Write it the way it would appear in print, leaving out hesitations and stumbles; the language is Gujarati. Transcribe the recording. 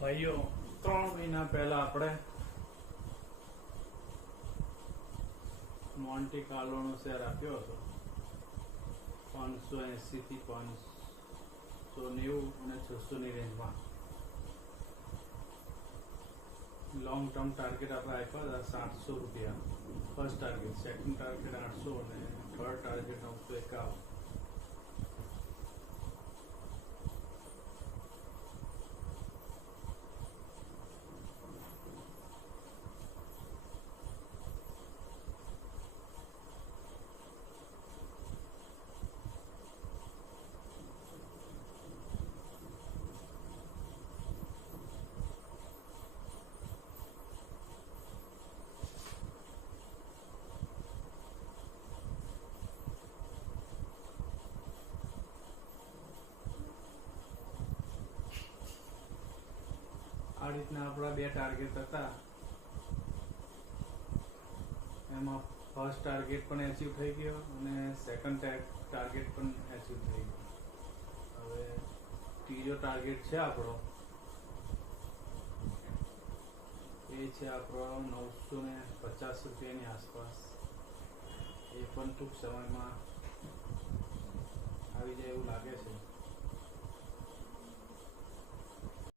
ભાઈઓ 3 મહિના પહેલા આપણે મોન્ટી કાર્લોનો શેર આપ્યો હતો 580 થી 590 અને 600 ની રેન્જમાં. લોંગ ટર્મ ટાર્ગેટ આપણે આપ્યા હતા 700 રૂપિયા. ફર્સ્ટ ટાર્ગેટ, સેકન્ડ ટાર્ગેટ 800 અને થર્ડ ટાર્ગેટ 951. આ રીતના આપણા બે ટાર્ગેટ હતા. એમાં ફર્સ્ટ ટાર્ગેટ પણ એચીવ થઈ ગયો અને સેકન્ડ ટાર્ગેટ પણ એચીવ થઈ ગયો. હવે ત્રીજો ટાર્ગેટ છે આપણો, એ છે આપણો 950 રૂપિયાની આસપાસ. એ પણ ટૂંક સમયમાં આવી જાય એવું લાગે છે.